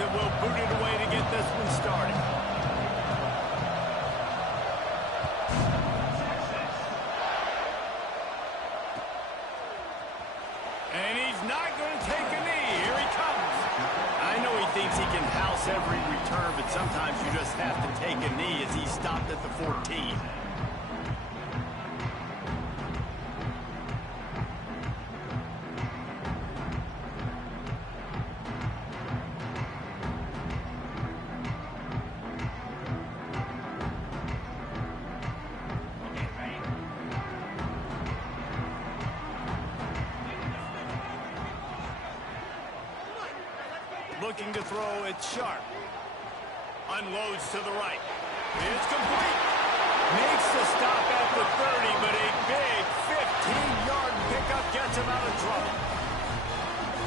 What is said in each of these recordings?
and will boot it away to get this one started. And he's not going to take a knee. Here he comes. I know he thinks he can house every return, but sometimes you just have to take a knee as he stopped at the 14. Looking to throw it sharp. Unloads to the right. It's complete. Makes the stop at the 30, but a big 15-yard pickup gets him out of trouble.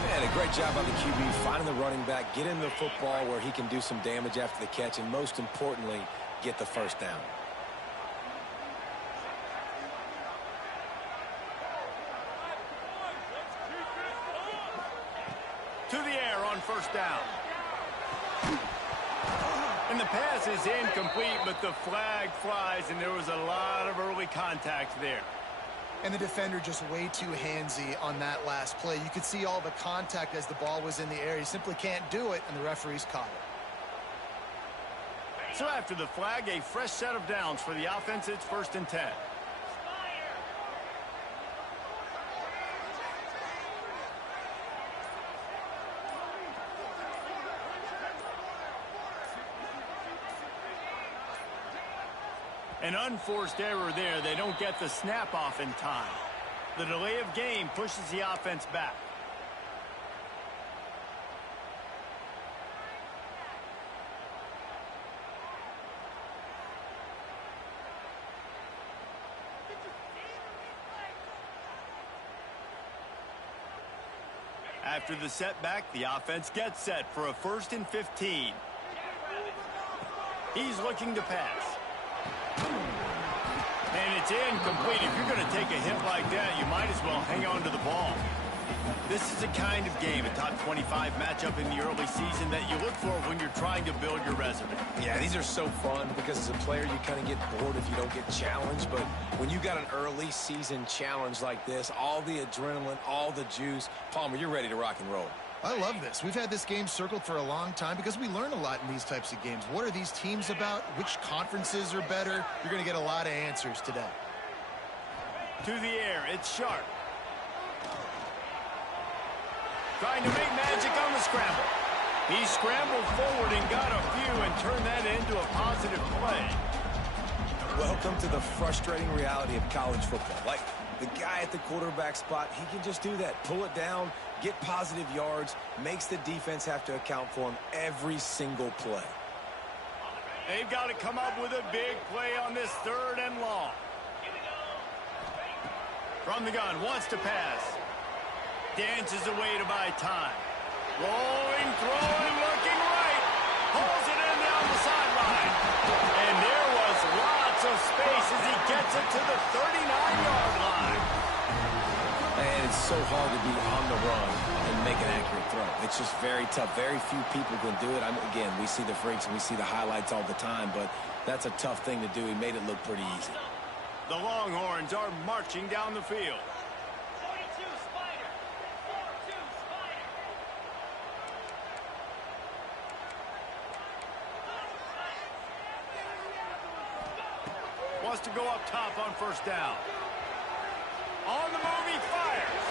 Man, a great job by the QB finding the running back, getting the football where he can do some damage after the catch, and most importantly, get the first down. To the air on first down. And the pass is incomplete, but the flag flies, and there was a lot of early contact there. And the defender just way too handsy on that last play. You could see all the contact as the ball was in the air. He simply can't do it, and the referees caught it. So after the flag, a fresh set of downs for the offense. It's 1st and 10. An unforced error there. They don't get the snap off in time. The delay of game pushes the offense back. After the setback, the offense gets set for a 1st and 15. He's looking to pass. And it's incomplete. If you're going to take a hit like that, you might as well hang on to the ball. This is a kind of game, a top 25 matchup in the early season that you look for when you're trying to build your resume. Yeah, these are so fun because as a player, you kind of get bored if you don't get challenged. But when you got an early season challenge like this, all the adrenaline, all the juice, Palmer, you're ready to rock and roll. I love this. We've had this game circled for a long time because we learn a lot in these types of games. What are these teams about? Which conferences are better? You're going to get a lot of answers today. To the air, it's sharp. Trying to make magic on the scramble. He scrambled forward and got a few and turned that into a positive play. Welcome to the frustrating reality of college football. Like, the guy at the quarterback spot, he can just do that. Pull it down, get positive yards, makes the defense have to account for him every single play. They've got to come up with a big play on this 3rd and long. From the gun, wants to pass. Dances away to buy time. Rolling, throwing, looking right. Pulls it in down the sideline. And there was lots of space as he gets it to the 39-yard line. And it's so hard to be on the run and make an accurate throw. It's just very tough. Very few people can do it. Again, we see the freaks and we see the highlights all the time, but that's a tough thing to do. He made it look pretty easy. The Longhorns are marching down the field. Wants to go up top on first down. On the move, he fires.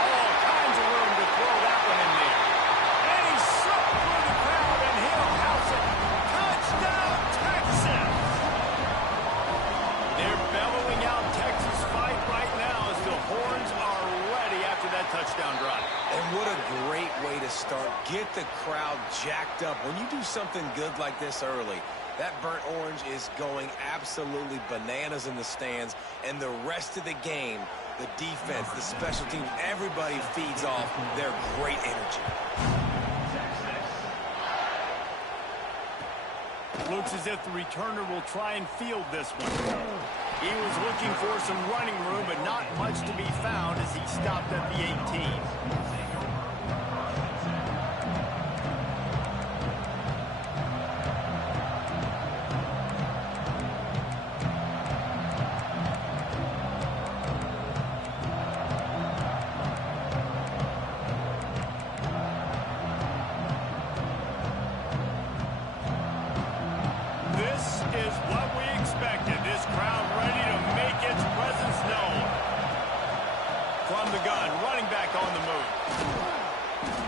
All kinds of room to throw that one in there. And he's sucked through the crowd, and he'll house it. Touchdown, Texas! They're bellowing out Texas fight right now as the horns are ready after that touchdown drive. And what a great way to start. Get the crowd jacked up. When you do something good like this early, that burnt orange is going absolutely bananas in the stands, and the rest of the game, the defense, the special teams, everybody feeds off their great energy. Looks as if the returner will try and field this one. He was looking for some running room, but not much to be found as he stopped at the 18.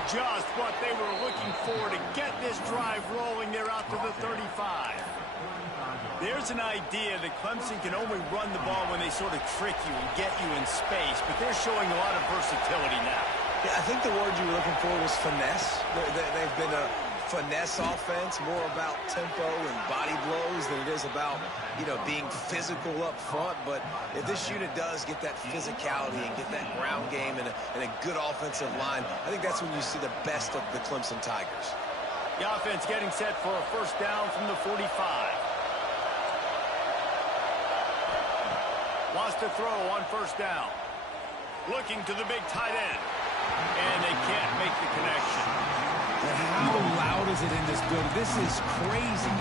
just what they were looking for to get this drive rolling there out to the 35. There's an idea that Clemson can only run the ball when they sort of trick you and get you in space, but they're showing a lot of versatility now. Yeah, I think the word you were looking for was finesse. They've been a finesse offense, more about tempo and body blows than it is about, being physical up front. But if this unit does get that physicality and get that ground game and a good offensive line, I think that's when you see the best of the Clemson Tigers. The offense getting set for a first down from the 45. Wants to throw on first down. Looking to the big tight end. And they can't make the connection. But how loud is it in this building? This is crazy.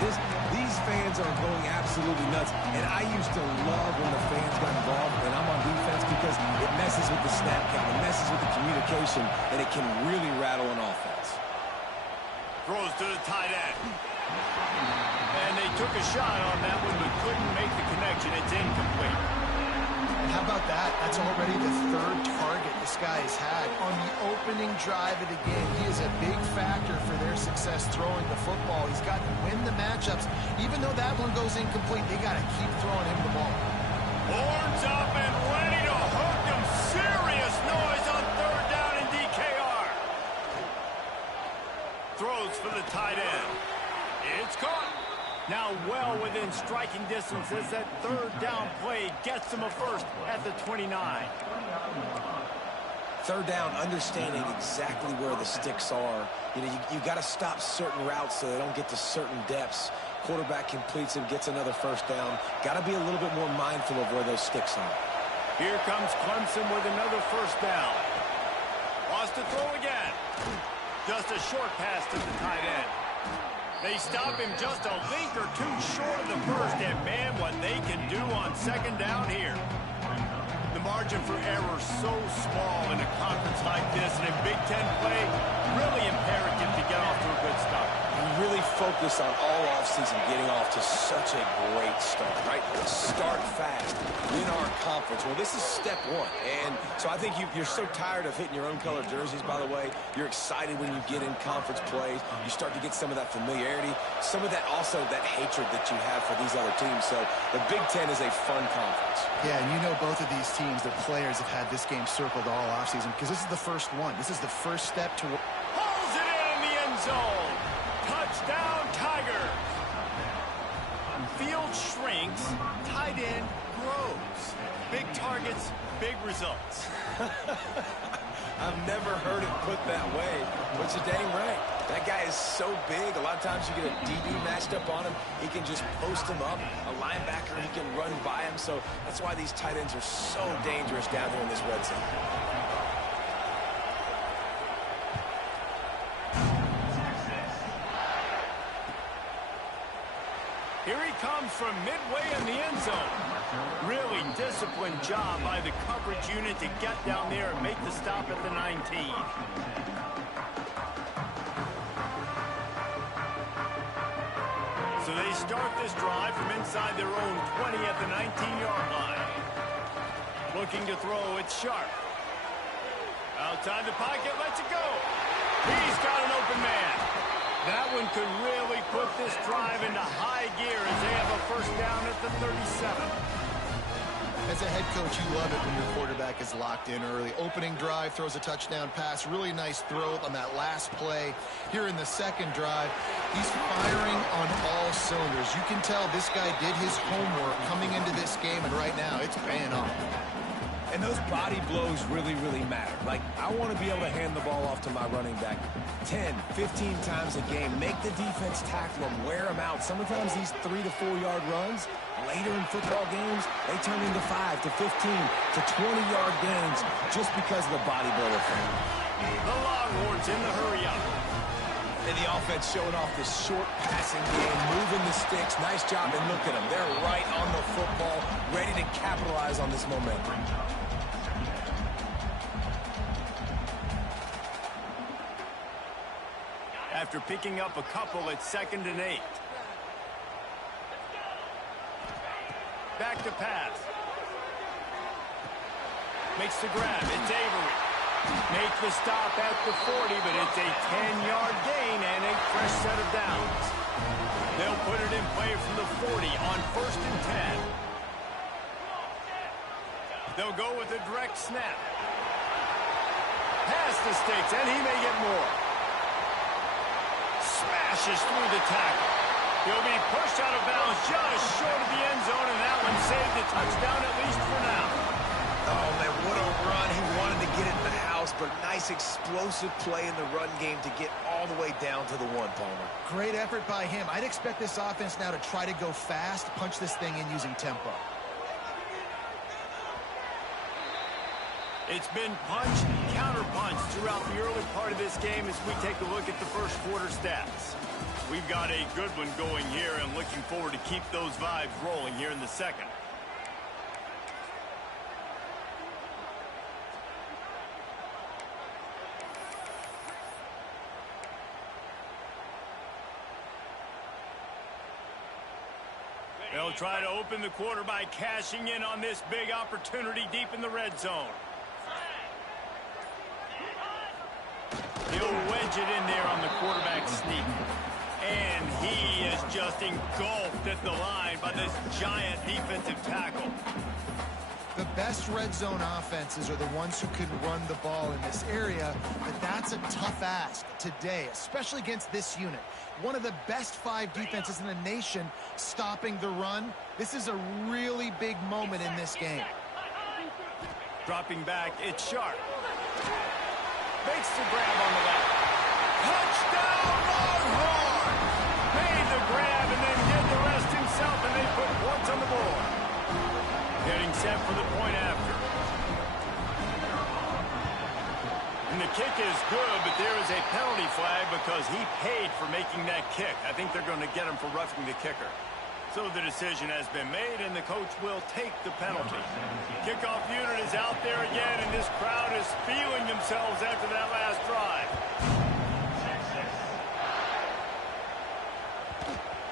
These fans are going absolutely nuts. And I used to love when the fans got involved when I'm on defense because it messes with the snap count. It messes with the communication, and it can really rattle an offense. Throws to the tight end. And they took a shot on that one but couldn't make the connection. It's incomplete. How about that? That's already the third target this guy has had on the opening drive of the game. He is a big factor for their success throwing the football. He's got to win the matchups. Even though that one goes incomplete, they got to keep throwing him the ball. Horns up and ready to hook him. Serious noise on third down in DKR. Throws for the tight end. It's caught. Now well within striking distance as that third down play gets them a first at the 29. Third down, understanding exactly where the sticks are. You got to stop certain routes so they don't get to certain depths. Quarterback completes and gets another first down. Got to be a little bit more mindful of where those sticks are. Here comes Clemson with another first down. Wants to throw again. Just a short pass to the tight end. They stop him just a link or two short of the first, and man, what they can do on second down here. The margin for error so small in a conference like this, and in Big Ten play, really imperative to get off to a good start. We really focus on all offseason getting off to such a great start, right? Start fast, win our conference. Well, this is step one, and so I think you're so tired of hitting your own color jerseys, by the way. You're excited when you get in conference plays. You start to get some of that familiarity, some of that also that hatred that you have for these other teams. So the Big Ten is a fun conference. Yeah, and both of these teams, their players have had this game circled all offseason because this is the first one. This is the first step to... Pulls it in the end zone. Touchdown, Tigers. Field shrinks, tight end grows. Big targets, big results. I've never heard it put that way, but you're dang right. That guy is so big. A lot of times you get a DB matched up on him. He can just post him up. A linebacker, he can run by him. So that's why these tight ends are so dangerous down here in this red zone. Here he comes from midway in the end zone. Really disciplined job by the coverage unit to get down there and make the stop at the 19. So they start this drive from inside their own 20 at the 19-yard line. Looking to throw, it's Sharp. Outside the pocket, lets it go. He's got an open man. That one could really put this drive into high gear as they have a first down at the 37. As a head coach, you love it when your quarterback is locked in early. Opening drive, throws a touchdown pass. Really nice throw on that last play. Here in the second drive, he's firing on all cylinders. You can tell this guy did his homework coming into this game, and right now it's paying off. And those body blows really, really matter. Like, I want to be able to hand the ball off to my running back 10, 15 times a game. Make the defense tackle him, wear him out. Sometimes these 3 to 4 yard runs, later in football games, they turn into 5 to 15 to 20-yard gains just because of the body blow effect. The Longhorns in the hurry up. And the offense showing off this short passing game, moving the sticks. Nice job, and look at them. They're right on the football, ready to capitalize on this momentum. After picking up a couple, it's 2nd and 8. Back to pass. Makes the grab. It's Avery. Make the stop at the 40, but it's a 10-yard gain and a fresh set of downs. They'll put it in play from the 40 on 1st and 10. They'll go with a direct snap. Past the sticks, and he may get more. Smashes through the tackle. He'll be pushed out of bounds just short of the end zone, and that one saved a touchdown at least for now. Oh, man, what a run. He wanted to get it in the house, but nice explosive play in the run game to get all the way down to the 1, Palmer. Great effort by him. I'd expect this offense now to try to go fast, punch this thing in using tempo. It's been punch, counter-punch throughout the early part of this game as we take a look at the first quarter stats. We've got a good one going here and looking forward to keep those vibes rolling here in the second. They'll try to open the quarter by cashing in on this big opportunity deep in the red zone. He'll wedge it in there on the quarterback sneak. And he is just engulfed at the line by this giant defensive tackle. The best red zone offenses are the ones who can run the ball in this area, but that's a tough ask today, especially against this unit. One of the best 5 defenses in the nation stopping the run. This is a really big moment in this game. Dropping back, it's Sharp. Makes the grab on the left. Touchdown, Longhorn! Made the grab and then did the rest himself, and they put points on the board. Getting set for the point after. And the kick is good, but there is a penalty flag because he paid for making that kick. I think they're going to get him for roughing the kicker. So the decision has been made, and the coach will take the penalty. Kickoff unit is out there again, and this crowd is feeling themselves after that last drive.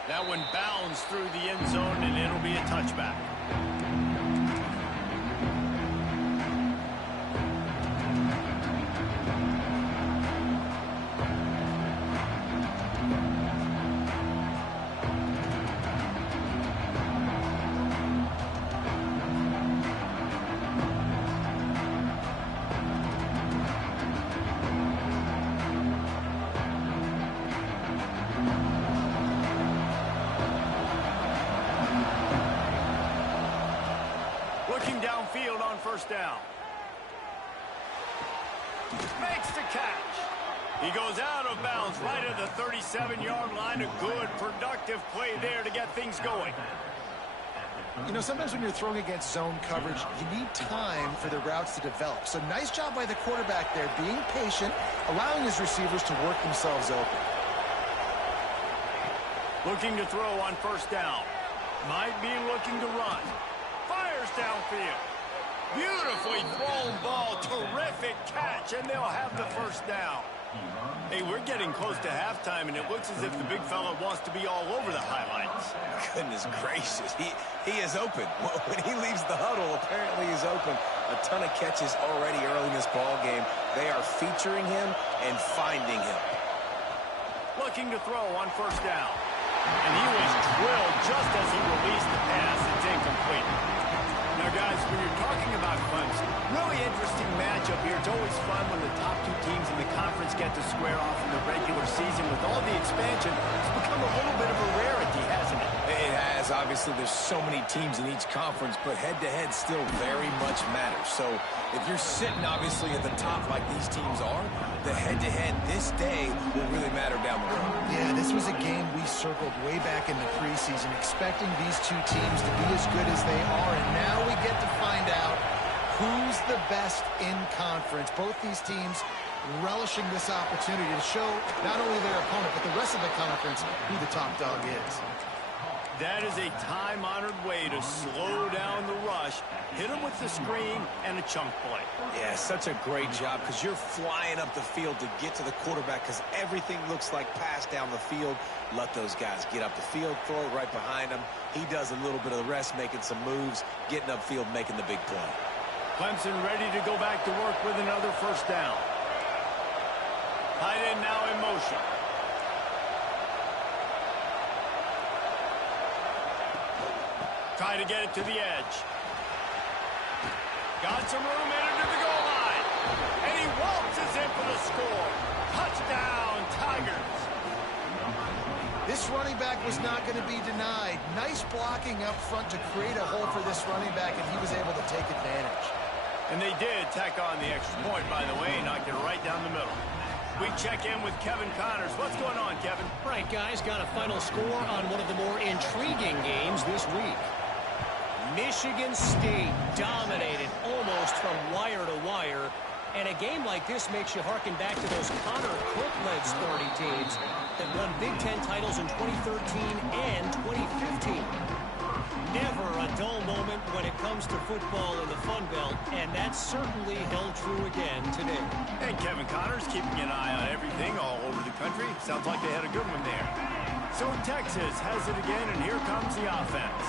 That one bounds through the end zone, and it'll be a touchback. Looking downfield on 1st down. Makes the catch. He goes out of bounds right at the 37-yard line. A good, productive play there to get things going. You know, sometimes when you're throwing against zone coverage, you need time for the routes to develop. So nice job by the quarterback there, being patient, allowing his receivers to work themselves open. Looking to throw on 1st down. Might be looking to run. Fires downfield. Beautifully thrown ball. Terrific catch, and they'll have the 1st down. Hey, we're getting close to halftime, and it looks as if the big fella wants to be all over the highlights. Goodness gracious. He is open. When he leaves the huddle, apparently he's open. A ton of catches already early in this ball game. They are featuring him and finding him. Looking to throw on 1st down. And he was drilled just as he released the pass. It's incomplete. Now, guys, when you're talking about Clemson, really interesting matchup here. It's always fun when the top 2 teams in the conference get to square off in the regular season. With all the expansion, it's become a little bit of a rarity, hasn't it? It has. Obviously, there's so many teams in each conference, but head-to-head still very much matters. So if you're sitting, obviously, at the top like these teams are, the head-to-head this day will really matter down the road. Yeah, this was a game we circled way back in the preseason, expecting these 2 teams to be as good as they are, and now we get to find out who's the best in conference. Both these teams relishing this opportunity to show not only their opponent, but the rest of the conference who the top dog is. That is a time-honored way to slow down the rush, hit him with the screen, and a chunk play. Yeah, such a great job because you're flying up the field to get to the quarterback because everything looks like pass down the field. Let those guys get up the field, throw it right behind him. He does a little bit of the rest, making some moves, getting upfield, making the big play. Clemson ready to go back to work with another first down. Tight end now in motion. Try to get it to the edge. Got some room, headed to the goal line. And he waltzes in for the score. Touchdown, Tigers. This running back was not going to be denied. Nice blocking up front to create a hole for this running back, and he was able to take advantage. And they did tack on the extra point, by the way, knocked it right down the middle. We check in with Kevin Connors. What's going on, Kevin? Right, guys, got a final score on one of the more intriguing games this week. Michigan State dominated almost from wire to wire. And a game like this makes you harken back to those Connor Cook-led Sparty teams that won Big Ten titles in 2013 and 2015. Never a dull moment when it comes to football in the Fun Belt, and that certainly held true again today. And Kevin Connors keeping an eye on everything all over the country. Sounds like they had a good one there. So Texas has it again, and here comes the offense.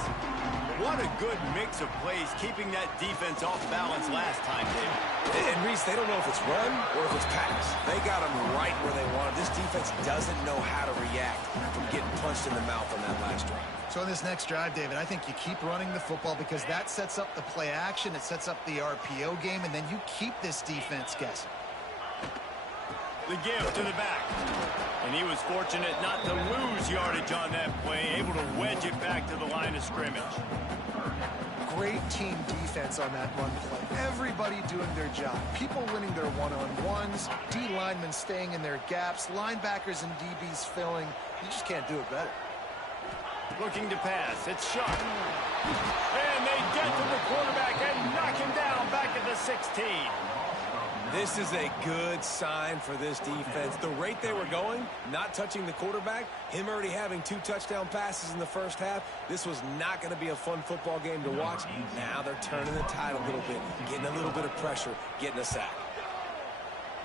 What a good mix of plays, keeping that defense off balance last time, David. And Reese, they don't know if it's run or if it's pass. They got them right where they want them. This defense doesn't know how to react from getting punched in the mouth on that last drive. So in this next drive, David, I think you keep running the football because that sets up the play action, it sets up the RPO game, and then you keep this defense guessing. The give to the back. And he was fortunate not to lose yardage on that play, able to wedge it back to the line of scrimmage. Great team defense on that run play. Everybody doing their job. People winning their one-on-ones, D linemen staying in their gaps, linebackers and DBs filling. You just can't do it better. Looking to pass. It's Sharp. And they get to the quarterback and knock him down back at the 16. This is a good sign for this defense. The rate they were going, not touching the quarterback, him already having 2 touchdown passes in the first half, this was not going to be a fun football game to watch. Now they're turning the tide a little bit, getting a little bit of pressure, getting a sack.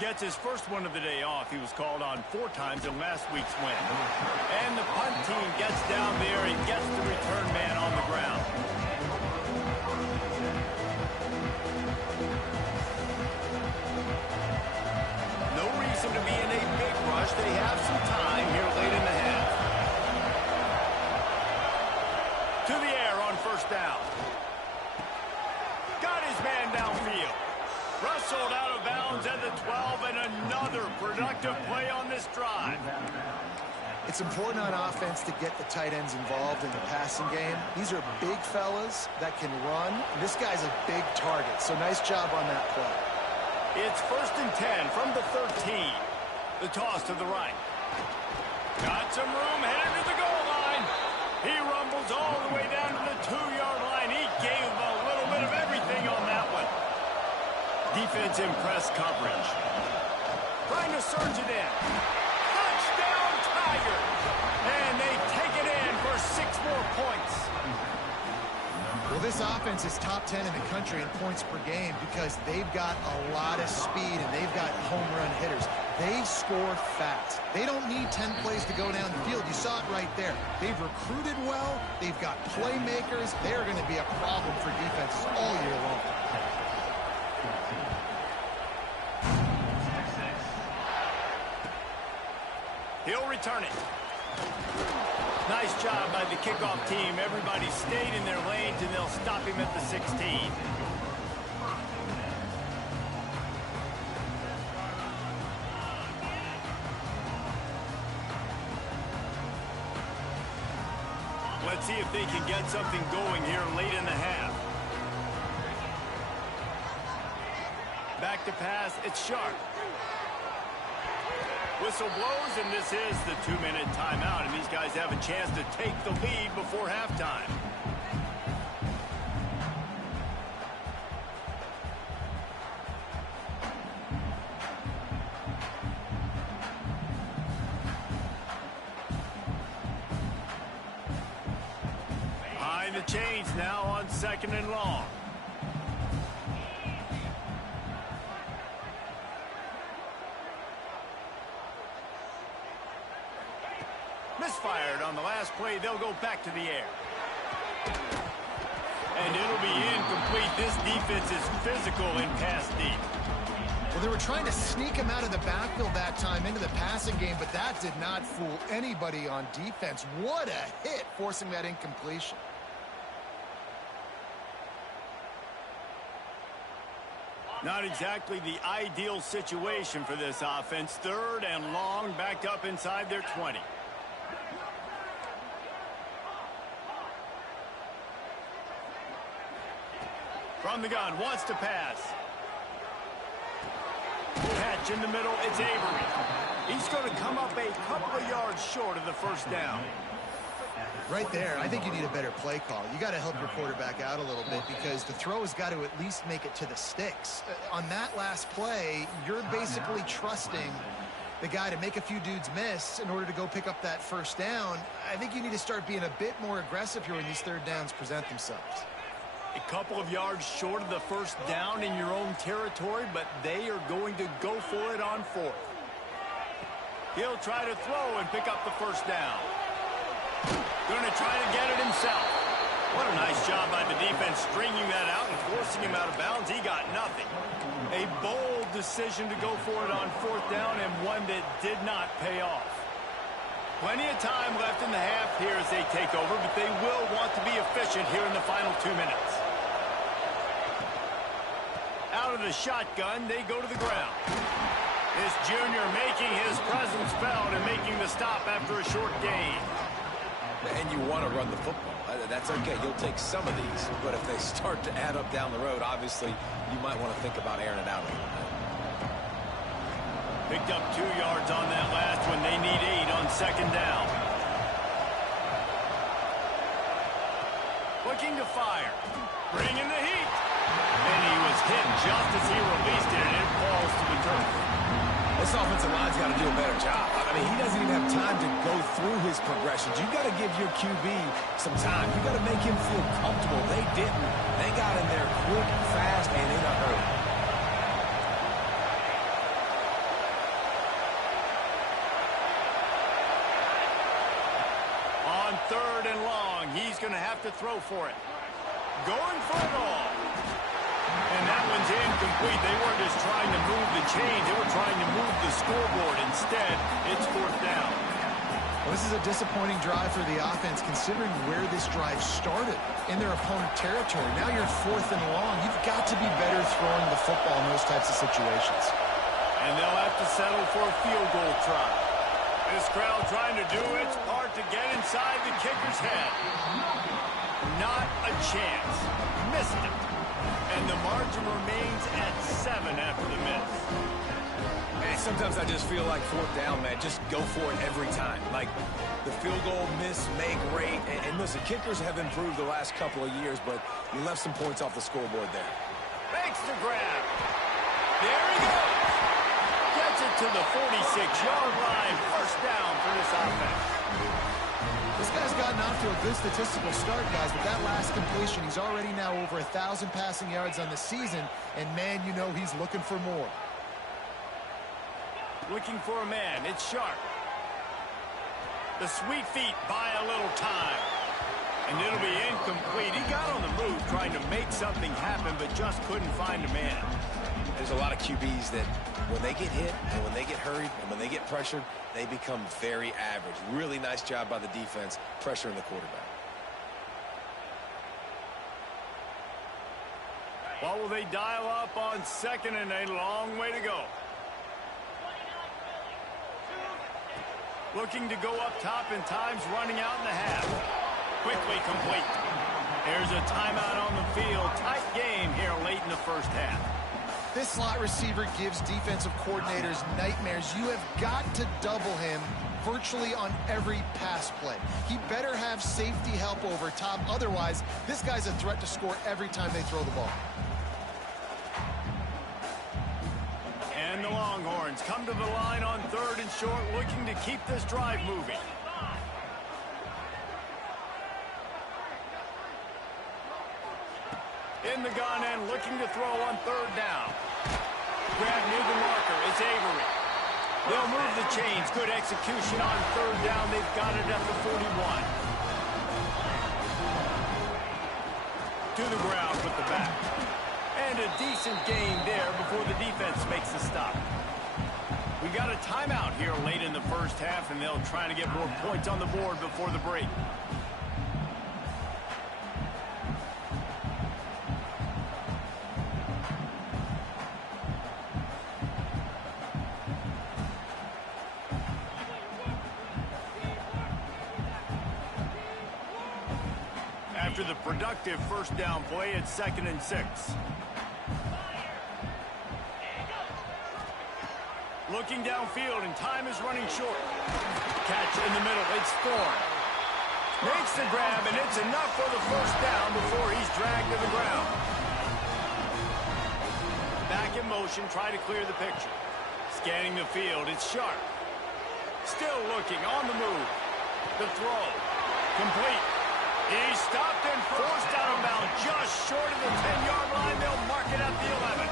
Gets his first one of the day off. He was called on 4 times in last week's win. And the punt team gets down there and gets the return man on the ground. No reason to be in a big rush. They have some time here late in the half. To the air on first down. Got his man downfield. Rustled out of bounds at the 12, and another productive play on this drive. It's important on offense to get the tight ends involved in the passing game. These are big fellas that can run. This guy's a big target, so nice job on that play. It's 1st and 10 from the 13. The toss to the right. Got some room, headed to the goal line. He rumbles all the way down to the 2-yard line. He gave a little bit of everything on that one. Defense in press coverage. Trying to surge it in. Touchdown, Tigers! And they take it in for 6 more points. Well, this offense is top 10 in the country in points per game because they've got a lot of speed and they've got home run hitters. They score fast. They don't need 10 plays to go down the field. You saw it right there. They've recruited well. They've got playmakers. They're going to be a problem for defenses all year long. He'll return it. Nice job by the kickoff team. Everybody stayed in their lanes, and they'll stop him at the 16. Let's see if they can get something going here late in the half. Back to pass. It's Sharp. Whistle blows, and this is the 2-minute timeout, and these guys have a chance to take the lead before halftime. Behind the chains now on 2nd and long. Misfired on the last play. They'll go back to the air. And it'll be incomplete. incomplete. This defense is physical and pass deep. Well, they were trying to sneak him out of the backfield that time into the passing game, but that did not fool anybody on defense. What a hit, forcing that incompletion. Not exactly the ideal situation for this offense. 3rd and long, backed up inside their 20. From the gun, wants to pass. Catch in the middle, it's Avery. He's going to come up a couple of yards short of the first down. Right there, I think you need a better play call. You got to help your quarterback out a little bit because the throw has got to at least make it to the sticks. On that last play, you're basically trusting the guy to make a few dudes miss in order to go pick up that first down. I think you need to start being a bit more aggressive here when these 3rd downs present themselves. A couple of yards short of the first down in your own territory, but they are going to go for it on 4th. He'll try to throw and pick up the first down. Going to try to get it himself. What a nice job by the defense stringing that out and forcing him out of bounds. He got nothing. A bold decision to go for it on 4th down and one that did not pay off. Plenty of time left in the half here as they take over, but they will want to be efficient here in the final 2 minutes. Out of the shotgun, they go to the ground. This junior making his presence felt and making the stop after a short gain. And you want to run the football. That's okay. You'll take some of these. But if they start to add up down the road, obviously, you might want to think about airing it out a little bit. Picked up 2 yards on that last one. They need 8 on 2nd down. Looking to fire. Bringing the heat. And he was hit just as he released it, and it falls to the turf. This offensive line's got to do a better job. I mean, he doesn't even have time to go through his progressions. You got to give your QB some time. You got to make him feel comfortable. They didn't. They got in there quick, fast, and in a hurry. On 3rd and long, he's going to have to throw for it. Going for it all. And that one's incomplete. They weren't just trying to move the chains. They were trying to move the scoreboard. Instead, it's 4th down. Well, this is a disappointing drive for the offense considering where this drive started in their opponent territory. Now you're 4th and long. You've got to be better throwing the football in those types of situations. And they'll have to settle for a field goal try. This crowd trying to do its part to get inside the kicker's head. Not a chance. Missed it. And the margin remains at 7 after the miss. Man, sometimes I just feel like 4th down, man. Just go for it every time. Like the field goal miss, make rate. And listen, kickers have improved the last couple of years, but you left some points off the scoreboard there. Makes the grab. There he goes. Gets it to the 46-yard line. First down for this offense. This guy's gotten off to a good statistical start, guys, but that last completion, he's already now over 1,000 passing yards on the season, and man, you know he's looking for more. Looking for a man. It's Sharp. The sweet feet buy a little time. And it'll be incomplete. He got on the move trying to make something happen, but just couldn't find a man. There's a lot of QBs that when they get hit and when they get hurried and when they get pressured, they become very average. Really nice job by the defense pressuring the quarterback. What will they dial up on 2nd and a long way to go? Looking to go up top and time's running out in the half. Quickly complete. There's a timeout on the field. Tight game here late in the first half. This slot receiver gives defensive coordinators nightmares. You have got to double him virtually on every pass play. He better have safety help over top. Otherwise, this guy's a threat to score every time they throw the ball. And the Longhorns come to the line on 3rd and short, looking to keep this drive moving. In the gun and looking to throw on 3rd down. Grab near the marker. It's Avery. They'll move the chains. Good execution on 3rd down. They've got it at the 41. to the ground with the back. And a decent gain there before the defense makes the stop. We got a timeout here late in the first half, and they'll try to get more points on the board before the break. After the productive first down play, it's 2nd and 6. Looking downfield, and time is running short. Catch in the middle, it's Thorne. Makes the grab, and it's enough for the first down before he's dragged to the ground. Back in motion, try to clear the picture. Scanning the field, it's Sharp. Still looking, on the move. The throw, complete. He's stopped and forced out of bounds just short of the 10-yard line. They'll mark it at the 11.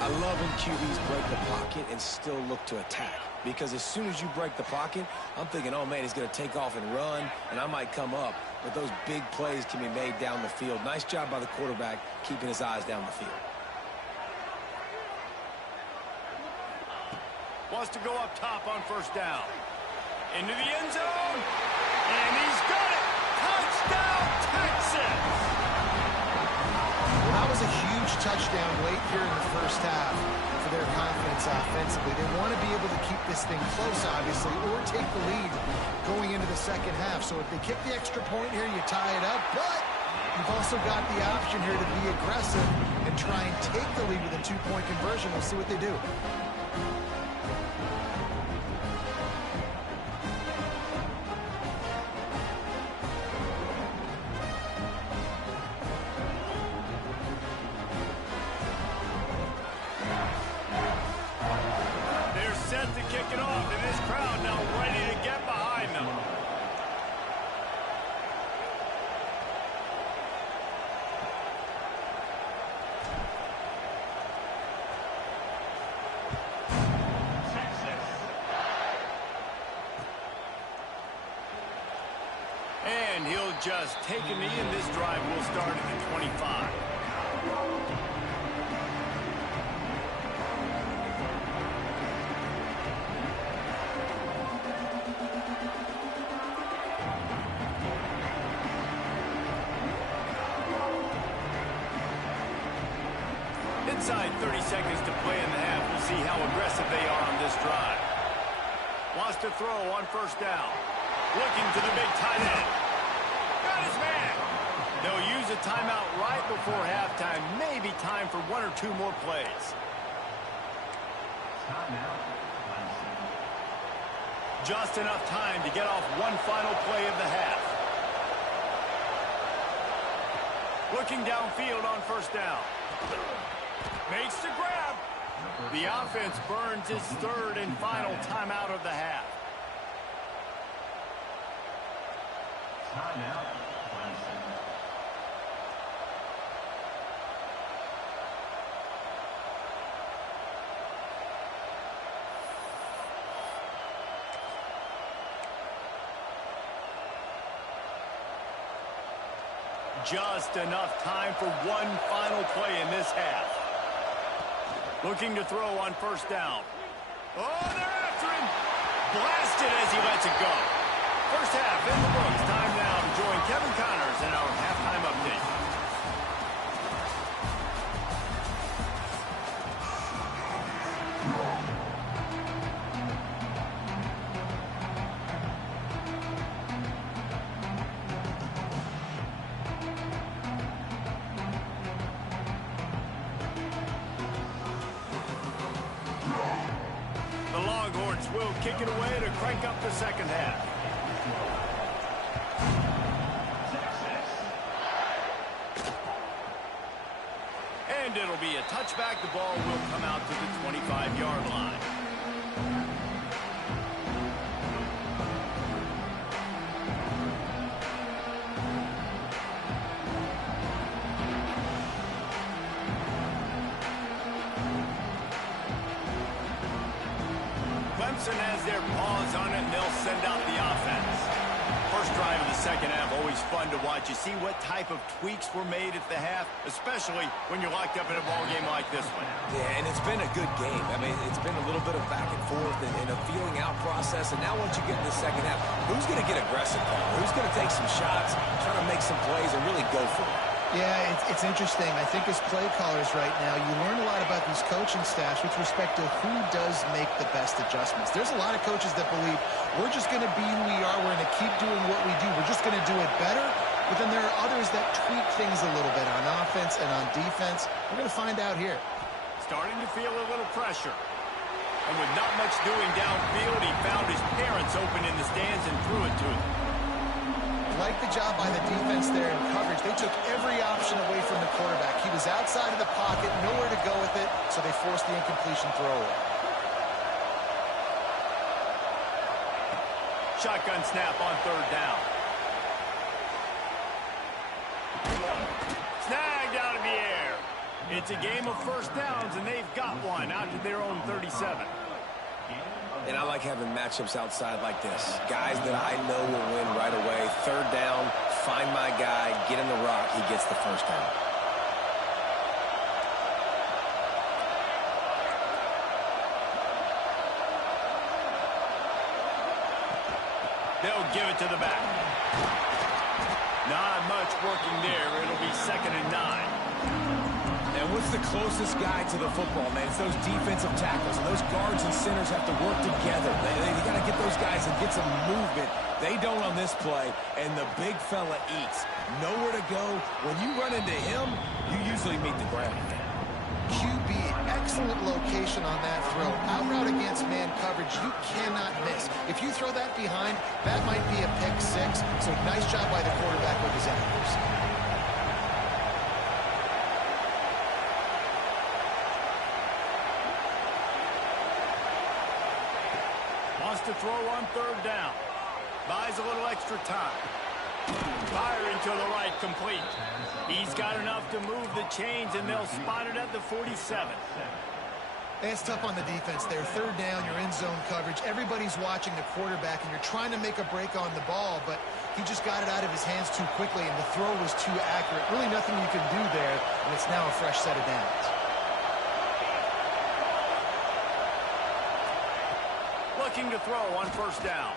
I love when QBs break the pocket and still look to attack. Because as soon as you break the pocket, I'm thinking, oh, man, he's going to take off and run, and I might come up. But those big plays can be made down the field. Nice job by the quarterback keeping his eyes down the field. Wants to go up top on first down. Into the end zone. And he's got it. Touchdown, Texas! Well, that was a huge touchdown late here in the first half for their confidence offensively. They want to be able to keep this thing close, obviously, or take the lead going into the second half. So if they kick the extra point here, you tie it up. But you've also got the option here to be aggressive and try and take the lead with a two-point conversion. We'll see what they do. And he'll just take a knee, and this drive will start at the 25. Inside 30 seconds to play in the half. We'll see how aggressive they are on this drive. Wants to throw on first down. Looking to the big tight end. Got his man. They'll use a timeout right before halftime. Maybe time for one or two more plays. Just enough time to get off one final play of the half. Looking downfield on first down. Makes the grab. The offense burns its third and final timeout of the half. Just enough time for one final play in this half. Looking to throw on first down. Oh, they're after him. Blasted as he lets it go. First half in the books. Time now to join Kevin Connors in our halftime update. The Longhorns will kick it away to crank up the second half. And it'll be a touchback. The ball will come out to the 25-yard line. Clemson has their paws on it, and they'll send out the offense. First first drive of the second half, always fun to watch. You see what type of tweaks were made at the half, especially when you're locked up in a ball game like this one. Yeah, and it's been a good game. I mean, it's been a little bit of back and forth and a feeling out process. And now once you get in the second half, who's going to get aggressive, Paul? Who's going to take some shots, try to make some plays, and really go for it? Yeah, it's interesting. I think as play callers right now, you learn a lot about these coaching staffs with respect to who does make the best adjustments. There's a lot of coaches that believe we're just going to be who we are. We're going to keep doing what we do. We're just going to do it better. But then there are others that tweak things a little bit on offense and on defense. We're going to find out here. Starting to feel a little pressure. And with not much doing downfield, he found his parents open in the stands and threw it to them. Like the job by the defense there in coverage. They took every option away from the quarterback. He was outside of the pocket, nowhere to go with it, so they forced the incompletion throwaway. Shotgun snap on third down. Snagged out of the air. It's a game of first downs, and they've got one out to their own 37. And I like having matchups outside like this. Guys that I know will win right away. Third down, find my guy, get in the rock, he gets the first down. They'll give it to the back. Not much working there. It'll be 2nd and 9. And what's the closest guy to the football, man? It's those defensive tackles. And those guards and centers have to work together. They got to get those guys and get some movement. They don't on this play, and the big fella eats. Nowhere to go. When you run into him, you usually meet the ground. QB, excellent location on that throw. Out route against man coverage, you cannot miss. If you throw that behind, that might be a pick six. So nice job by the quarterback with his accuracy. Wants to throw on third down. Buys a little extra time. Firing to the right, complete. He's got enough to move the chains, and they'll spot it at the 47. It's tough on the defense there. Third down, you're in zone coverage. Everybody's watching the quarterback, and you're trying to make a break on the ball, but he just got it out of his hands too quickly, and the throw was too accurate. Really nothing you can do there, and it's now a fresh set of downs. Looking to throw on first down.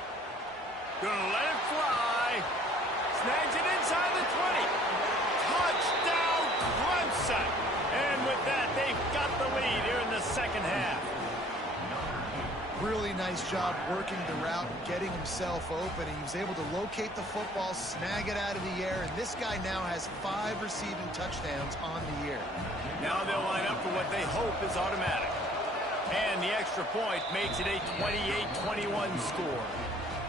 Gonna let it fly. Snags it inside the 20. Touchdown, Clemson. And with that, they've got the lead here in the second half. Really nice job working the route, getting himself open, and he was able to locate the football, snag it out of the air, and this guy now has 5 receiving touchdowns on the year. Now they'll line up for what they hope is automatic. And the extra point makes it a 28-21 score.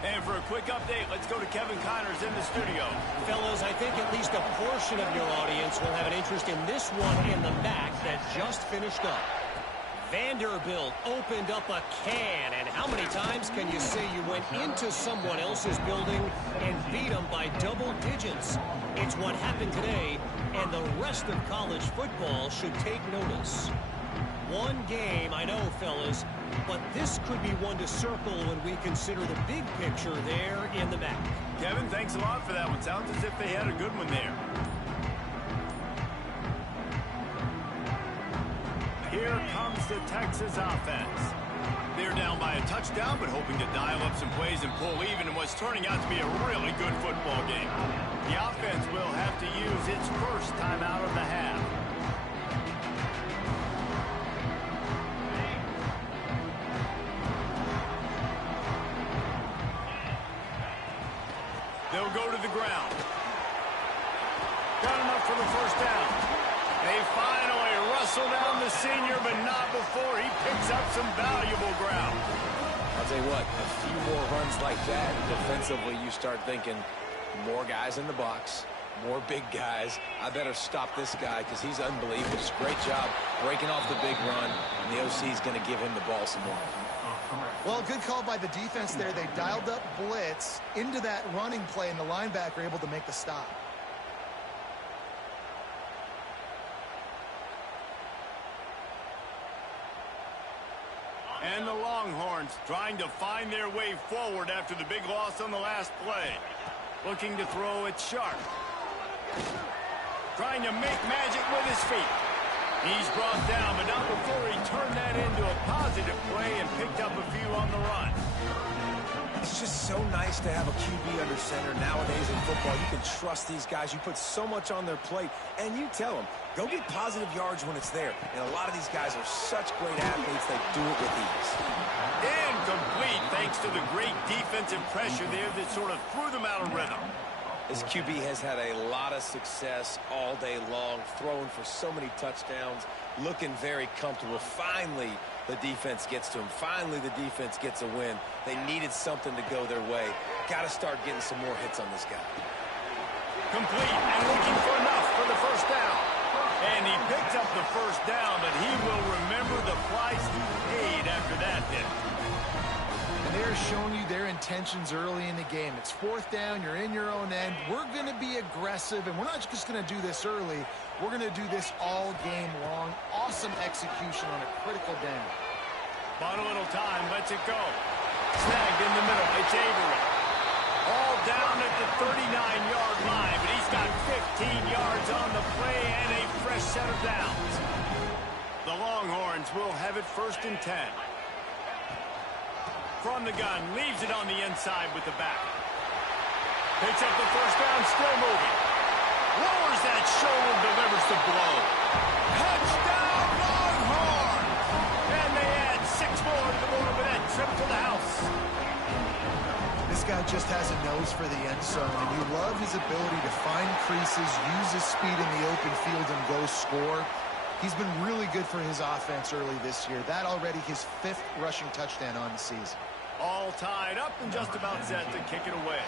And for a quick update, let's go to Kevin Connors in the studio. Fellas, I think at least a portion of your audience will have an interest in this one in the MAC that just finished up. Vanderbilt opened up a can, and how many times can you say you went into someone else's building and beat them by double digits? It's what happened today, and the rest of college football should take notice. One game, I know, fellas, but this could be one to circle when we consider the big picture there in the MAC. Kevin, thanks a lot for that one. Sounds as if they had a good one there. Here comes the Texas offense. They're down by a touchdown, but hoping to dial up some plays and pull even in what's turning out to be a really good football game. The offense will have to use its first timeout of the half. They'll go to the ground. Got enough for the first down. They finally wrestle down the senior, but not before he picks up some valuable ground. I'll tell you what, a few more runs like that, defensively you start thinking more guys in the box, more big guys. I better stop this guy because he's unbelievable. Just great job breaking off the big run, and the OC is going to give him the ball some more. Well, good call by the defense there. They dialed up blitz into that running play, and the linebacker able to make the stop. And the Longhorns trying to find their way forward after the big loss on the last play. Looking to throw it sharp. Trying to make magic with his feet. He's brought down, but not before he turned that into a positive play and picked up a few on the run. It's just so nice to have a QB under center. Nowadays in football, you can trust these guys. You put so much on their plate, and you tell them, go get positive yards when it's there. And a lot of these guys are such great athletes, they do it with ease. Incomplete, thanks to the great defensive pressure there that sort of threw them out of rhythm. This QB has had a lot of success all day long, throwing for so many touchdowns, looking very comfortable. Finally, the defense gets to him. Finally, the defense gets a win. They needed something to go their way. Got to start getting some more hits on this guy. Complete and looking for enough for the first down. And he picked up the first down, but he will remember the price he paid after that hit. They're showing you their intentions early in the game. It's fourth down. You're in your own end. We're going to be aggressive, and we're not just going to do this early. We're going to do this all game long. Awesome execution on a critical down. Bought a little time. Lets it go. Snagged in the middle. It's Avery. All down at the 39-yard line, but he's got 15 yards on the play and a fresh set of downs. The Longhorns will have it 1st and 10. From the gun, leaves it on the inside with the back. Picks up the first down, still moving. Lowers that shoulder, delivers the blow. Touchdown, Longhorns! And they add 6 more to the board with that trip to the house. This guy just has a nose for the end zone, and you love his ability to find creases, use his speed in the open field, and go score. He's been really good for his offense early this year. That already his 5th rushing touchdown on the season. All tied up and just about set to kick it away.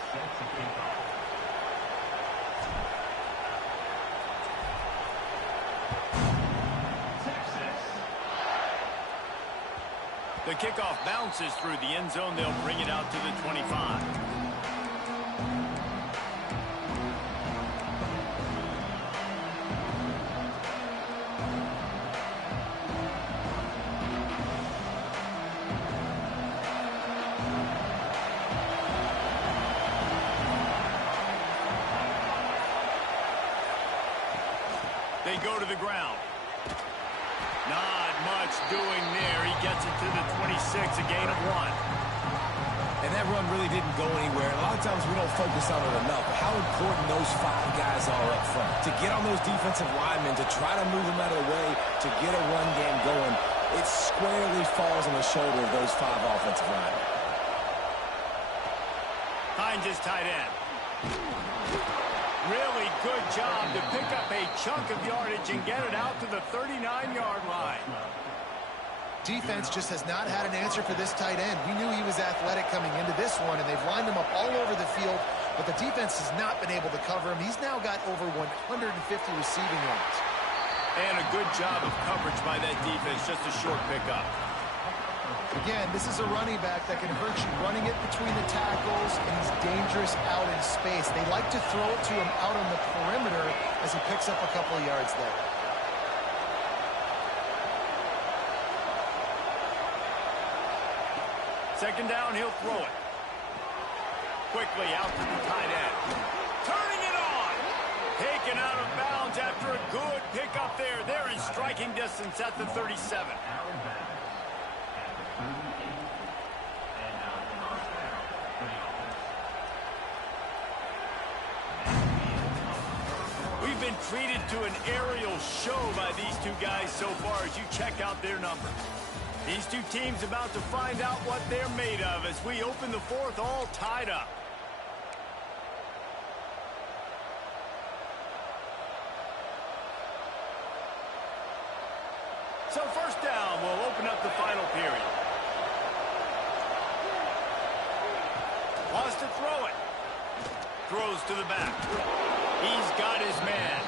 The kickoff bounces through the end zone. They'll bring it out to the 25. They go to the ground. Not much doing there. He gets it to the 26, a gain of 1. And that run really didn't go anywhere. A lot of times we don't focus on it enough. How important those 5 guys are up front. To get on those defensive linemen, to try to move them out of the way, to get a run game going, it squarely falls on the shoulder of those 5 offensive linemen. Finds his tight end. Really good job to pick up a chunk of yardage and get it out to the 39-yard line. Defense just has not had an answer for this tight end. We knew he was athletic coming into this one, and they've lined him up all over the field, but the defense has not been able to cover him. He's now got over 150 receiving yards. And a good job of coverage by that defense, just a short pickup. Again, this is a running back that can hurt you running it between the tackles, and he's dangerous out in space. They like to throw it to him out on the perimeter as he picks up a couple of yards there. Second down, he'll throw it. Quickly out to the tight end. Turning it on. Taken out of bounds after a good pickup there. They're in striking distance at the 37. We've been treated to an aerial show by these two guys so far as you check out their numbers. These two teams about to find out what they're made of as we open the 4th all tied up. So first down will open up the final period. Wants to throw it. Throws to the back. He's got his man.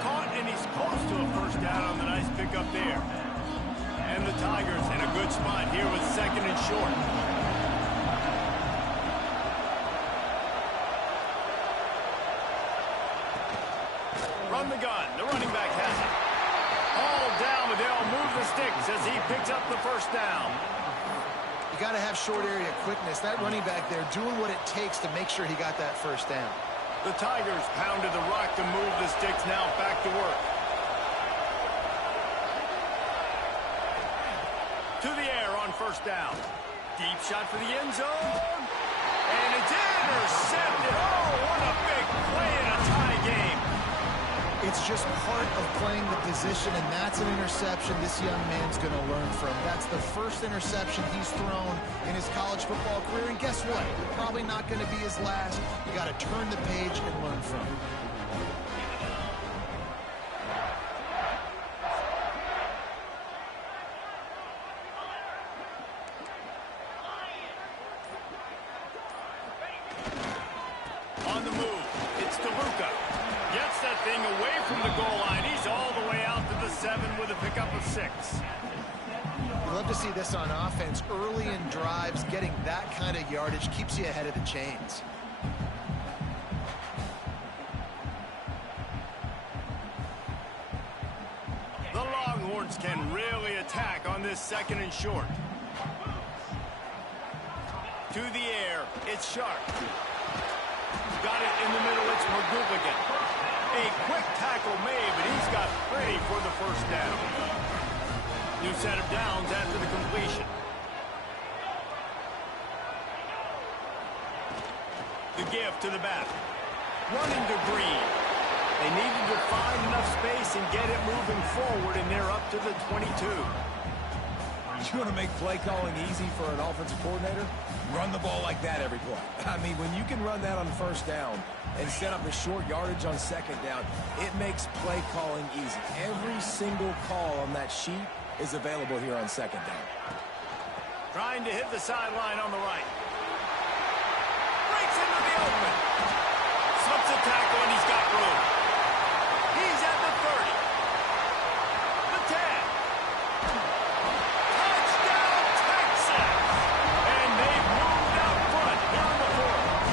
Caught, and he's close to a first down on the nice pickup there. And the Tigers in a good spot here with 2nd and short. Run the gun. The running back has it. All down, but they'll move the sticks as he picks up the first down. You got to have short area quickness. That running back there doing what it takes to make sure he got that first down. The Tigers pounded the rock to move the sticks, now back to work. To the air on first down. Deep shot for the end zone. And it's intercepted. Oh, what a big play in a tie game. It's just part of playing the position, and that's an interception this young man's going to learn from. That's the first interception he's thrown in his college football career, and guess what? Probably not going to be his last. You got to turn the page and learn from it. On the move, it's DeLuca. Gets that thing away from the goal line. He's all the way out to the 7 with a pickup of 6. You love to see this on offense. Early in drives, getting that kind of yardage keeps you ahead of the chains. The Longhorns can really attack on this 2nd and short. To the air, it's Sharp. Got it in the middle, it's McGoughigan. A quick tackle made, but he's got Brady for the first down. New set of downs after the completion. The give to the back. Running to Green. They needed to find enough space and get it moving forward, and they're up to the 22. You want to make play calling easy for an offensive coordinator? Run the ball like that every play. I mean, when you can run that on first down and set up a short yardage on second down, it makes play calling easy. Every single call on that sheet is available here on second down. Trying to hit the sideline on the right. Breaks into the open. Slips a tackle, and he's got room. He's at the 30. The 10. Touchdown, Texas! And they've moved out front here in the 4th.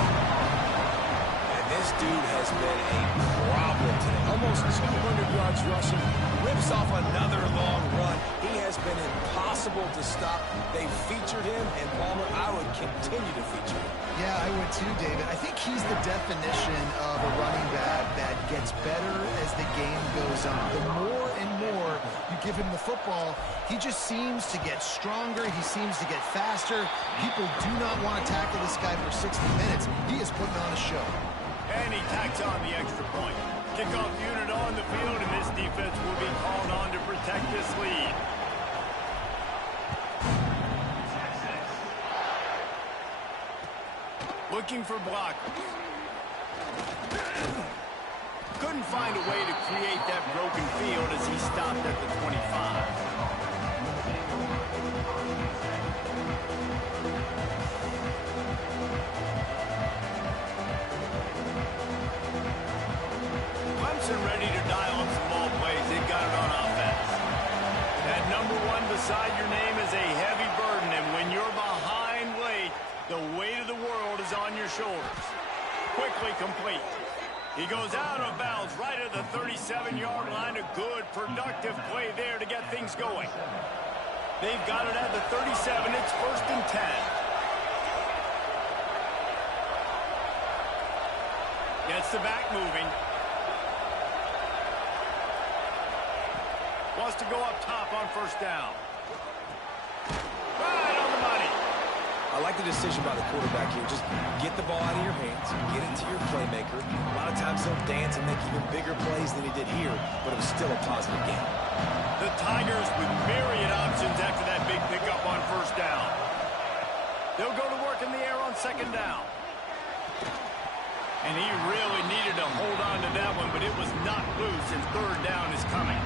And this dude has been a problem today. Almost 200 yards rushing. Rips off another long run. He has been impossible to stop. They've featured him, and Palmer, I would continue to feature him. Yeah, I would too, David. I think he's the definition of a running back that gets better as the game goes on. The more and more you give him the football, he just seems to get stronger. He seems to get faster. People do not want to tackle this guy for 60 minutes. He is putting on a show. And he tacks on the extra point. Kickoff unit on the field, and this defense will be called on to protect this lead. Looking for blockers. Couldn't find a way to create that broken field as he stopped at the 25. Ready to dial up some ball plays. They've got it on offense. That number 1 beside your name is a heavy burden, and when you're behind late, the weight of the world is on your shoulders. Quickly complete. He goes out of bounds right at the 37-yard line. A good, productive play there to get things going. They've got it at the 37. It's 1st and 10. Gets the back moving. Wants to go up top on first down. Right on the money. I like the decision by the quarterback here. Just get the ball out of your hands, get it to your playmaker. A lot of times he'll dance and make even bigger plays than he did here, but it was still a positive game. The Tigers with myriad options after that big pickup on first down. They'll go to work in the air on second down. And he really needed to hold on to that one, but it was not loose, and third down is coming.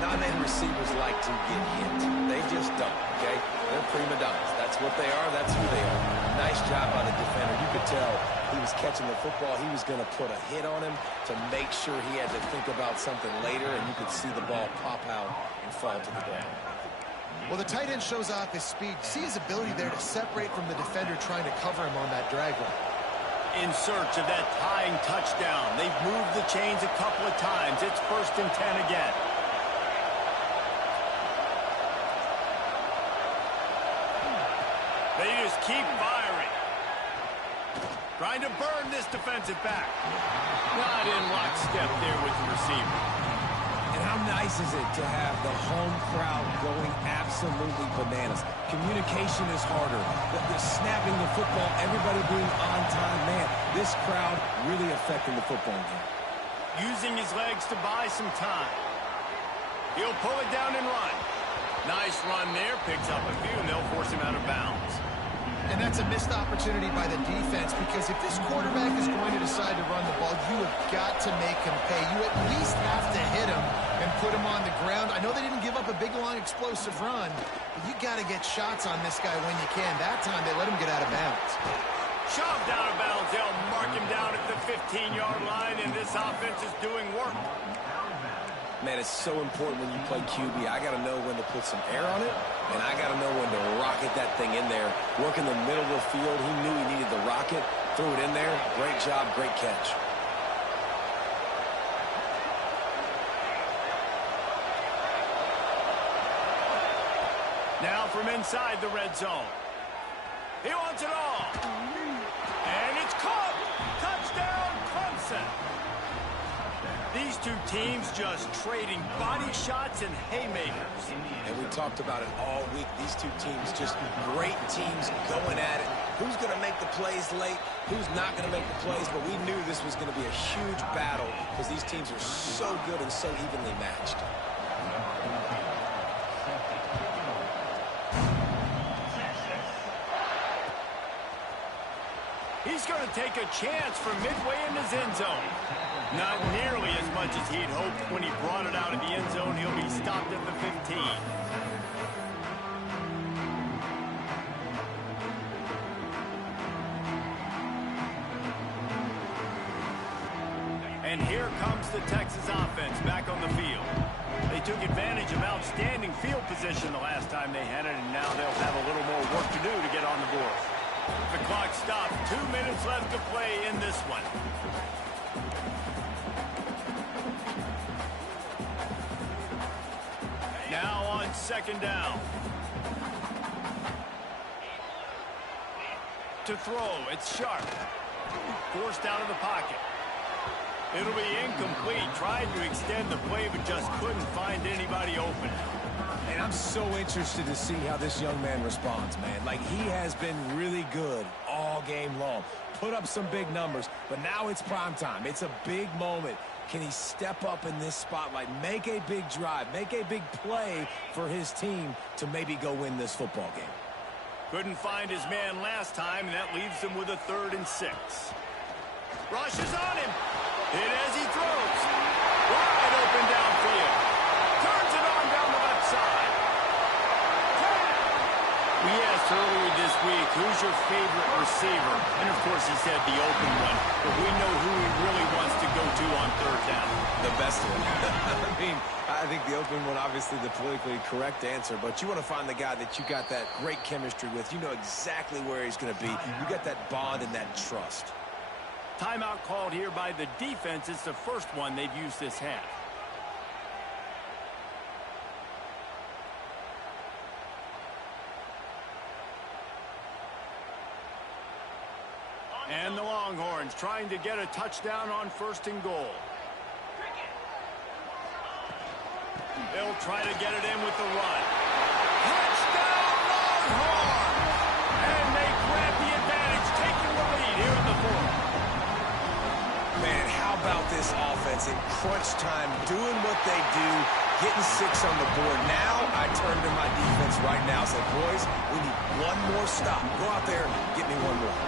Non-man receivers like to get hit. They just don't, okay? They're prima donnas. That's what they are. That's who they are. Nice job by the defender. You could tell he was catching the football. He was going to put a hit on him to make sure he had to think about something later, and you could see the ball pop out and fall to the ground. Well, the tight end shows off his speed. See his ability there to separate from the defender trying to cover him on that drag route. In search of that tying touchdown. They've moved the chains a couple of times. It's 1st and 10 again. They just keep firing. Trying to burn this defensive back. Not in lockstep there with the receiver. And how nice is it to have the home crowd going absolutely bananas? Communication is harder. The snapping the football, everybody being on time. Man, this crowd really affecting the football game. Using his legs to buy some time. He'll pull it down and run. Nice run there. Picks up a few, and they'll force him out of bounds. And that's a missed opportunity by the defense, because if this quarterback is going to decide to run the ball, you have got to make him pay. You at least have to hit him and put him on the ground. I know they didn't give up a big, long, explosive run, but you got to get shots on this guy when you can. That time, they let him get out of bounds. Shoved out of bounds. They'll mark him down at the 15-yard line, and this offense is doing work. Man, it's so important when you play QB. I got to know when to put some air on it, and I got to know when to rocket that thing in there. Work in the middle of the field. He knew he needed the rocket. Threw it in there. Great job, great catch. Now from inside the red zone. He wants it all. And it's caught. Touchdown, Clemson. These two teams just trading body shots and haymakers. And we talked about it all week. These two teams, just great teams going at it. Who's going to make the plays late? Who's not going to make the plays? But we knew this was going to be a huge battle because these teams are so good and so evenly matched. He's going to take a chance from midway in his end zone. Not nearly as much as he'd hoped when he brought it out of the end zone. He'll be stopped at the 15. And here comes the Texas offense back on the field. They took advantage of outstanding field position the last time they had it, and now they'll have a little more work to do to get on the board. The clock stopped. 2 minutes left to play in this one. Now on second down. To throw, it's Sharp. Forced out of the pocket. It'll be incomplete. Tried to extend the play, but just couldn't find anybody open. And I'm so interested to see how this young man responds, man. Like, he has been really good all game long. Put up some big numbers, but now it's prime time. It's a big moment. Can he step up in this spotlight, make a big drive, make a big play for his team to maybe go win this football game? Couldn't find his man last time, and that leaves him with a 3rd and 6. Rushes on him. Hit as he throws. Wide open downfield. Turns it on down the left side. We asked earlier this week, who's your favorite receiver? And, of course, he said the open one. But we know who he really wants to go to on 3rd down. The best one. I mean, I think the open one, obviously the politically correct answer, but you want to find the guy that you got that great chemistry with. You know exactly where he's going to be. You got that bond and that trust. Timeout called here by the defense. It's the first one they've used this half. And the Longhorns trying to get a touchdown on 1st and goal. They'll try to get it in with the run. Touchdown, Longhorns! And they grab the advantage, taking the lead here in the 4th. Man, how about this offense in crunch time, doing what they do, getting 6 on the board. Now I turn to my defense right now and say, boys, we need one more stop. Go out there, get me one more.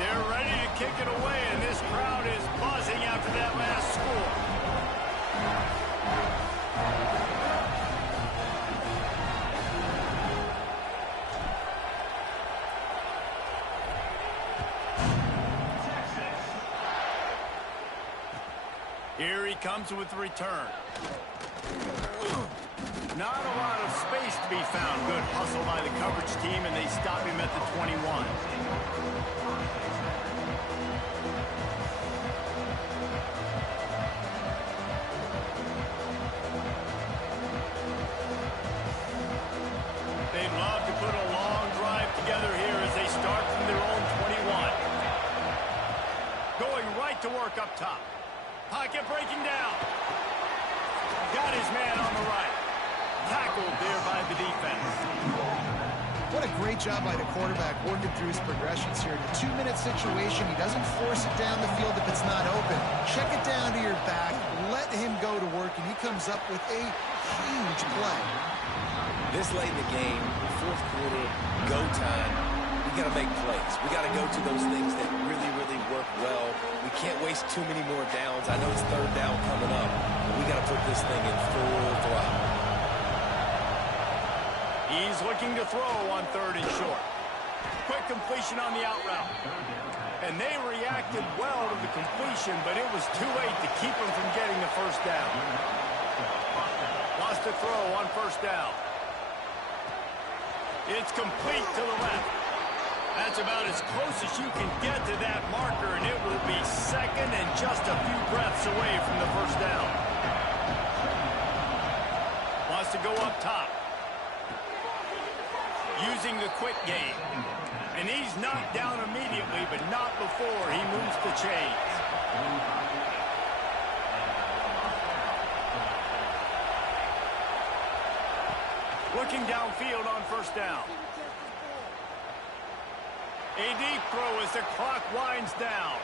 They're ready to kick it away, and this crowd is buzzing after that last score. Here he comes with the return. Not a lot of space to be found. Good hustle by the coverage team, and they stop him at the 21. back to work up top. Pocket breaking down. Got his man on the right. Tackled there by the defense. What a great job by the quarterback working through his progressions here. In a 2-minute situation, he doesn't force it down the field if it's not open. Check it down to your back, let him go to work, and he comes up with a huge play. This late in the game, fourth quarter, go time, we got to make plays. We got to go to those things that really, really work well. We can't waste too many more downs. I know it's third down coming up, but we got to put this thing in full throttle. He's looking to throw on 3rd and short. Quick completion on the out route. And they reacted well to the completion, but it was too late to keep him from getting the first down. Lost a throw on 1st down. It's complete to the left. That's about as close as you can get to that marker, and it will be 2nd and just a few breaths away from the 1st down. Wants to go up top. Using the quick game. And he's knocked down immediately, but not before he moves the chains. Looking downfield on 1st down. A deep throw as the clock winds down.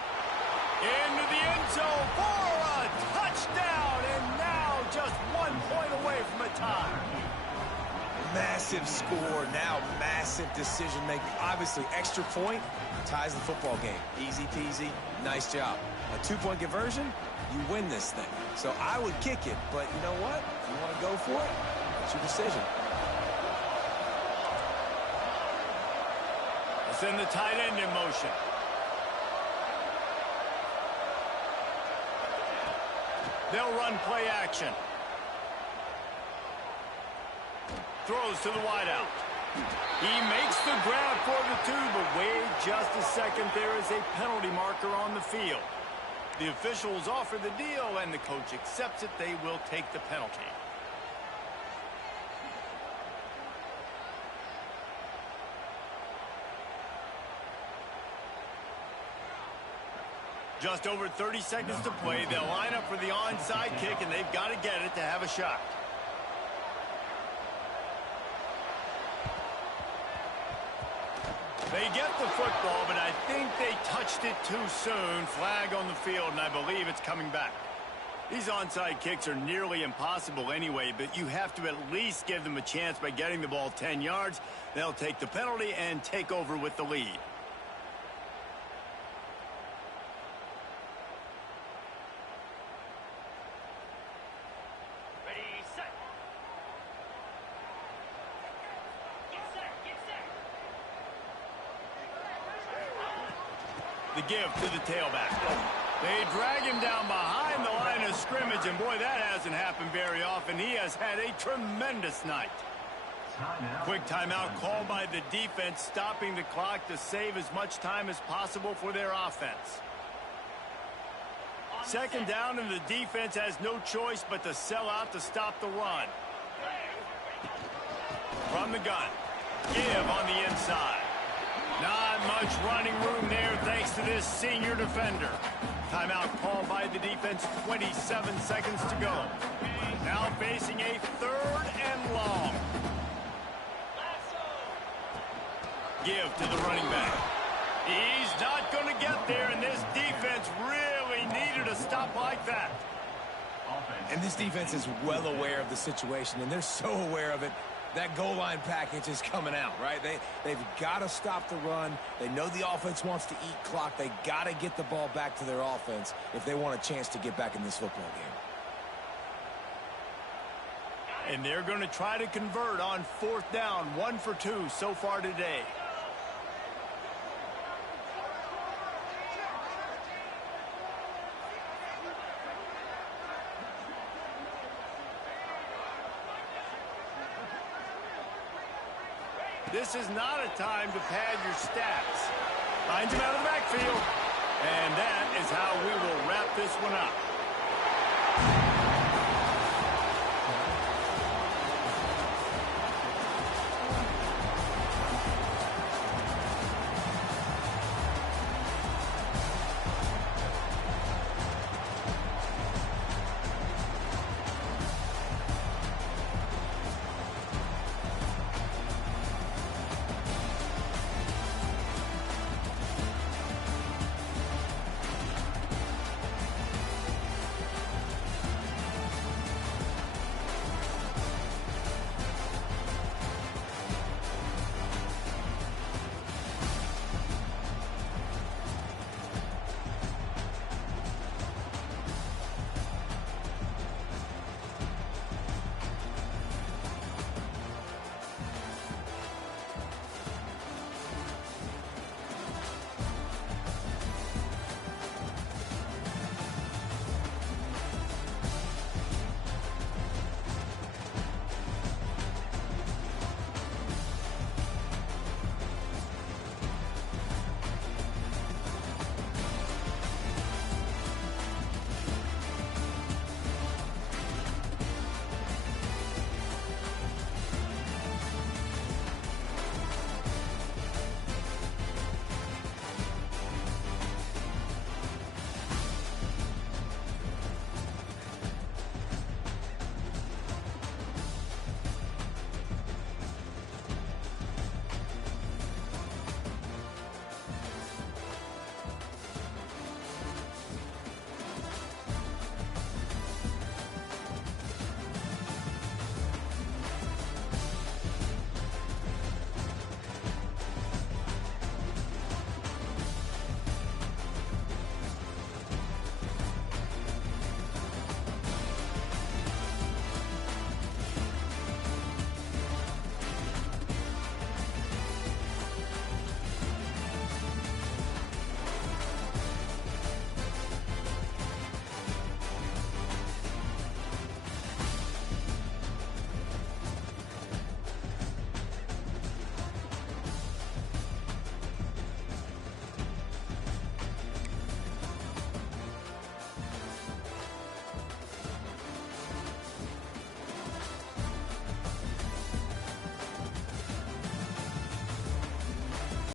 Into the end zone for a touchdown, and now just 1 point away from a tie. Massive score, now massive decision-making. Obviously, extra point ties the football game. Easy peasy, nice job. A 2-point conversion, you win this thing. So I would kick it, but you know what? If you want to go for it, it's your decision. Send the tight end in motion. They'll run play action. Throws to the wideout. He makes the grab for the 2, but wait just a second. There is a penalty marker on the field. The officials offer the deal, and the coach accepts it. They will take the penalty. Just over 30 seconds to play. They'll line up for the onside kick, and they've got to get it to have a shot. They get the football, but I think they touched it too soon. Flag on the field, and I believe it's coming back. These onside kicks are nearly impossible anyway, but you have to at least give them a chance by getting the ball 10 yards. They'll take the penalty and take over with the lead. The give to the tailback. They drag him down behind the line of scrimmage, and boy, that hasn't happened very often. He has had a tremendous night. Quick timeout called by the defense, stopping the clock to save as much time as possible for their offense. 2nd down, and the defense has no choice but to sell out to stop the run. From the gun, give on the inside. Not much running room there thanks to this senior defender. Timeout called by the defense, 27 seconds to go. Now facing a 3rd and long. Give to the running back. He's not going to get there, and this defense really needed a stop like that. And this defense is well aware of the situation, and they're so aware of it. That goal line package is coming out, right? They've got to stop the run. They know the offense wants to eat clock. They got to get the ball back to their offense if they want a chance to get back in this football game. And they're going to try to convert on 4th down, 1 for 2 so far today. This is not a time to pad your stats. Finds him out of the backfield. And that is how we will wrap this one up.